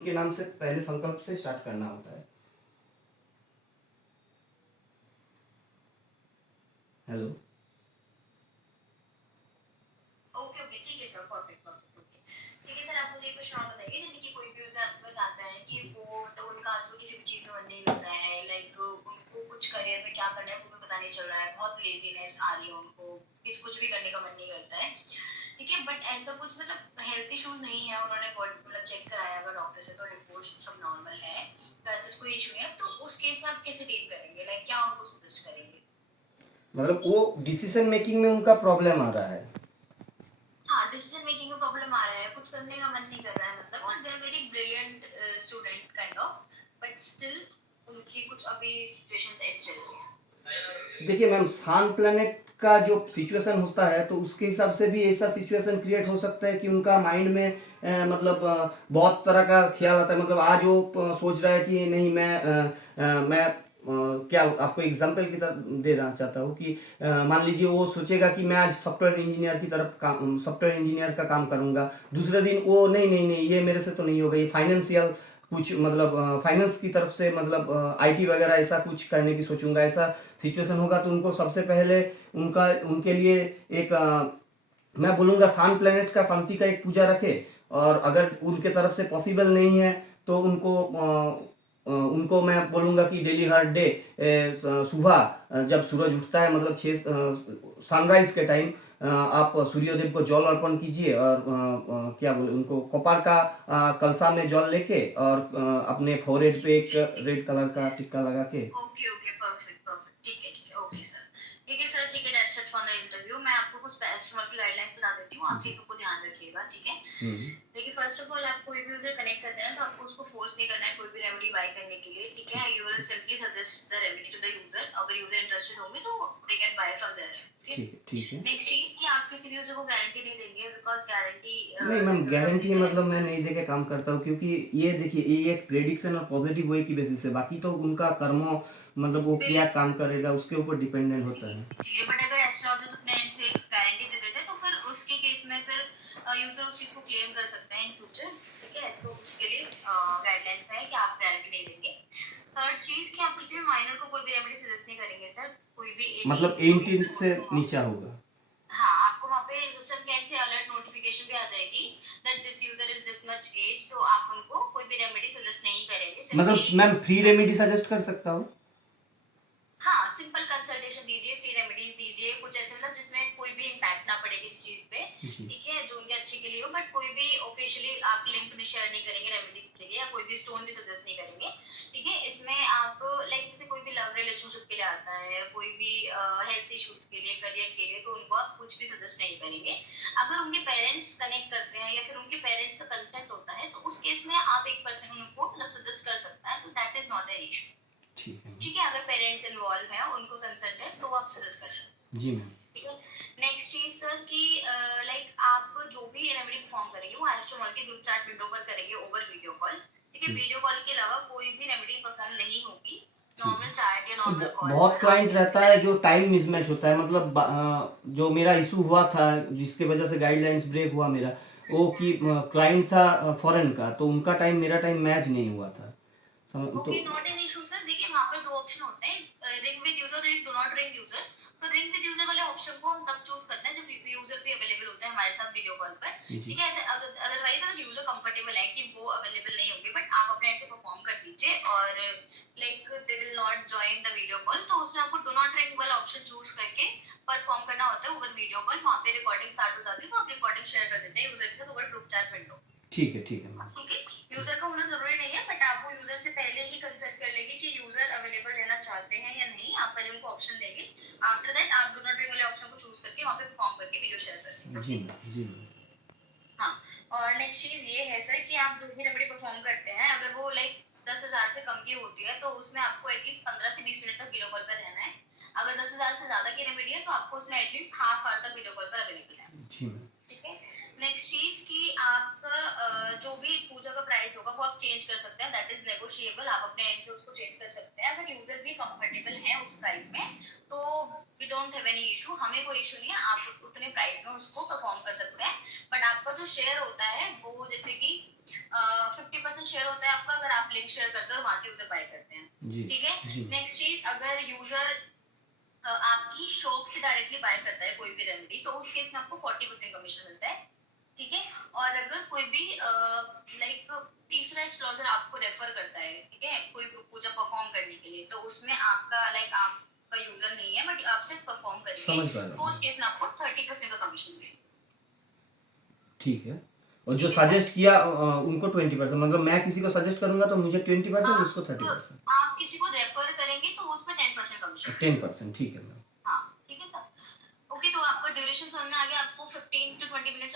के नाम से पहले संकल्प से स्टार्ट करना होता है। हेलो। ओके ओके ठीक है सर परफेक्ट परफेक्ट ओके ठीक है सर आप मुझे कुछ और बताइए जैसे कि कोई भी यूजर आपके पास आता है कि जी। वो तो उनका आजकल किसी भी चीज में मन नहीं लग रहा है लाइक उनको कुछ करियर में क्या करना है वो भी पता नहीं चल रहा है बहुत लेजीनेस आ रही है उनको किस कुछ भी करने का मन नहीं करता है ठीक है बट ऐसा कुछ मतलब हेल्थ इश्यूज नहीं है उन्होंने मतलब चेक कराया अगर डॉक्टर से तो रिपोर्ट्स सब नॉर्मल है तो ऐसा कोई इशू नहीं है तो उस केस में आप कैसे डील करेंगे लाइक क्या उनको सजेस्ट करेंगे मतलब वो डिसीजन मेकिंग में उनका प्रॉब्लम आ रहा है। हाँ डिसीजन मेकिंग में प्रॉब्लम आ रहा है कुछ करने का मन नहीं कर रहा है मतलब और they are very brilliant student kind of but still उनकी कुछ अभी सिचुएशंस ऐसी चल रही है देखिए मैम, सान प्लैनेट का जो सिचुएशन होता है तो उसके हिसाब से भी ऐसा सिचुएशन क्रिएट हो सकता है कि उनका माइंड में मतलब बहुत तरह का ख्याल आता है। मतलब आज वो सोच रहा है कि नहीं मैं क्या आपको एग्जांपल की तरफ देना चाहता हूँ कि मान लीजिए वो सोचेगा कि मैं आज सॉफ्टवेयर इंजीनियर की तरफ काम सॉफ्टवेयर इंजीनियर का काम करूंगा। दूसरे दिन वो नहीं नहीं नहीं ये मेरे से तो नहीं होगा, ये फाइनेंशियल कुछ मतलब फाइनेंस की तरफ से मतलब आईटी वगैरह ऐसा कुछ करने की सोचूंगा। ऐसा सिचुएशन होगा तो उनको सबसे पहले उनका उनके लिए एक मैं बोलूँगा सान प्लेनेट का शांति का एक पूजा रखे। और अगर उनके तरफ से पॉसिबल नहीं है तो उनको मैं बोलूँगा कि डेली हर डे सुबह जब सूरज उठता है मतलब 6 सनराइज के टाइम आप सूर्यदेव को जल अर्पण कीजिए। और क्या बोले उनको कॉपर का कलसा में जल लेके और अपने फोरहेड जी पे एक ठीक रेड कलर का टिक्का लगा के। ओके ओके परफेक्ट परफेक्ट ठीक है ओके सर ठीक है सर ठीक है that's it for the interview मैं आपको कुछ कस्टमर की गाइडलाइंस बता देती हूँ आप जी। चीजों को ध्यान रखिएगा ठीक है हम्म। देखिए फर्स्ट ऑफ ऑल आप कोई भी यूजर कनेक्ट करते हैं तो आपको उसको फोर्स नहीं करना है कोई भी रेमेडी बाय करने के लिए ठीक है ठीक यू विल ठीक simply suggest the remedy to the user अगर यूजर इंटरेस्टेड होंगे तो they can buy from there ठीक ठीक है ठीक है। नेक्स्ट चीज कि आप किसी भी यूजर को गारंटी नहीं देंगे बिकॉज गारंटी नहीं मैम, लाइक गारंटी कंपनी का मतलब मैं है नहीं देके काम करता हूँ क्योंकि ये देखिए ये एक प्रेडिक्शन और पॉजिटिव वे की बेसिस है। बाकी तो उनका कर्मों मतलब वो क्या बिल्कुल काम करेगा उसके ऊपर डिपेंडेंट होता है। इसीलिए बट अगर एस्ट्रोलॉजर्स अपने एंड से गारंटी दे देते हैं तो फिर उसके केस में फिर यूजर उस चीज को क्लेम कर सकते हैं इन फ्यूचर ठीक है तो उसके लिए गाइडलाइंस में है कि आप गारंटी नहीं देंगे थर्ड चीज कि आप किसी भी माइनर को कोई भी रेमेडी सजेस्ट नहीं करेंगे सर कोई भी 18 मतलब जो भी 18 यूजर से होंगे नीचा होगा। हाँ आपको वहाँ पे सिस्टम के एंड से अलर्ट नोटिफिकेशन भी आ जाएगी that this user is this much age तो आप उनको कोई भी रेमेडी सजेस्ट नहीं करेंगे मतलब simply ma'am free remedy suggest कर सकता हूँ। हाँ सिंपल कंसल्टेशन दीजिए फ्री रेमेडीज दीजिए कुछ ऐसे मतलब जिसमें कोई भी इम्पैक्ट ना पड़े किसी चीज पे जी। ठीक है जो उनके अच्छे के लिए हो बट कोई भी ऑफिशियली आप लिंक नहीं शेयर नहीं करेंगे रेमेडीज के लिए या कोई भी स्टोन भी सजेस्ट नहीं करेंगे ठीक है इसमें आप लाइक जैसे कोई भी लव रिलेशनशिप के लिए आता है कोई भी हेल्थ इश्यूज के लिए करियर के लिए तो उनको आप कुछ भी सजेस्ट नहीं करेंगे अगर उनके पेरेंट्स कनेक्ट करते हैं या फिर उनके पेरेंट्स का कंसेंट होता है तो उस केस में आप एक पर्सन उनको मतलब सजेस्ट कर सकता है तो that is not an issue ठीक है मैम। ठीक है अगर पेरेंट्स इन्वॉल्व हैं उनको कंसल्ट है तो आप सजेस्ट कर सकते हैं जी मैम। ठीक है नेक्स्ट चीज सर कि लाइक आप जो भी रेमेडी परफॉर्म करेंगे वो एस्ट्रोमॉल के ग्रुप चैट विंडो पर करेंगे ओवर वीडियो कॉल ठीक है ठीक वीडियो कॉल के अलावा कोई भी रेमेडी परफॉर्म नहीं होगी ठीक नॉर्मल चैट या है। नॉर्मल कॉल बहुत पर आप क्लाइंट किसी रहता भी है तरह जो टाइम मिसमैच होता है। मतलब जो मेरा इशू हुआ था जिसके वजह से गाइडलाइंस ब्रेक हुआ मेरा, वो कि क्लाइंट था फॉरेन का, तो उनका टाइम मेरा टाइम मैच नहीं हुआ था। तो okay not an issue sir देखिए वहां पर दो ऑप्शन होते हैं ring with user and do not ring user तो रिंग विद यूजर वाले ऑप्शन को हम तब चूज करते हैं जब यूजर भी अवेलेबल होता है हमारे साथ वीडियो कॉल पर जी। ठीक है अदरवाइज अगर यूजर कंफर्टेबल है कि वो अवेलेबल नहीं होंगे बट आप अपने एंड से परफॉर्म कर दीजिए और like they will not join the video call तो उसमें आपको डू नॉट रिंग वाला ऑप्शन चूज करके परफॉर्म करना होता है ओवर वीडियो कॉल वहां पे रिकॉर्डिंग स्टार्ट हो जाती है तो आप रिकॉर्डिंग शेयर कर देते हैं यूजर के साथ ओवर ग्रुप चैट विंडो ठीक है मैम। ठीक है यूजर का होना जरूरी नहीं है बट आप वो यूजर से पहले ही कंसल्ट कर लेंगे कि यूजर अवेलेबल रहना चाहते हैं या नहीं आप पहले उनको ऑप्शन देंगे आफ्टर दैट आप डू नॉट रिंग वाले ऑप्शन को चूज करके वहां पे परफॉर्म करके वीडियो शेयर कर देंगे जी ओके मैम। जी मैम। हाँ और नेक्स्ट चीज ये है सर कि आप जो भी रेमेडी परफॉर्म करते हैं अगर वो लाइक 10,000 से कम की होती है तो उसमें आपको एटलीस्ट 15 से 20 मिनट तक वीडियो कॉल पर रहना है अगर 10,000 से ज्यादा की रेमेडी है तो आपको उसमें एटलीस्ट हाफ आवर तक वीडियो कॉल पर अवेलेबल है जी मैम। ठीक है नेक्स्ट चीज कि आपका जो भी पूजा का प्राइस होगा वो आप चेंज कर सकते हैं, दैट इज नेगोशिएबल, आप अपने एंड से उसको चेंज कर सकते हैं अगर यूजर भी कंफर्टेबल है उस प्राइस में, तो we don't have any issue, हमें कोई इशू नहीं है, आप उतने प्राइस में उसको परफॉर्म कर सकते हैं। बट आपका जो शेयर होता है वो जैसे कि 50% शेयर होता है आपका अगर आप लिंक शेयर करते हो और वहां से यूजर बाय करते हैं। जी ठीक है। जी नेक्स्ट चीज, अगर यूजर आपकी शॉप से डायरेक्टली बाय करता है कोई भी रेमेडी, तो उस केस में आपको 40% कमीशन मिलता है। ठीक है। और अगर कोई भी लाइक तीसरा एस्ट्रोलॉजर आपको रेफर करता है, ठीक है, कोई पूजा परफॉर्म करने के लिए, तो उसमें आपका लाइक आपका यूजर नहीं है बट आप सिर्फ परफॉर्म करेंगे, समझ पा रहा तो हूँ। उस केस में आपको 30% का कमीशन मिलेगा। ठीक है। और जो ठीक है। सजेस्ट किया उनको 20%, मतलब मैं किसी को सजेस्ट करूंगा तो मुझे 20%, उसको आप 30%। आप किसी को रेफर करेंगे तो उसमें 10% कमीशन मिलेगा। 10%, ठीक है मैम। हाँ ठीक है सर। ओके, तो आपका ड्यूरेशन समझ में आ गया, आपको 15 to 20 मिनट्स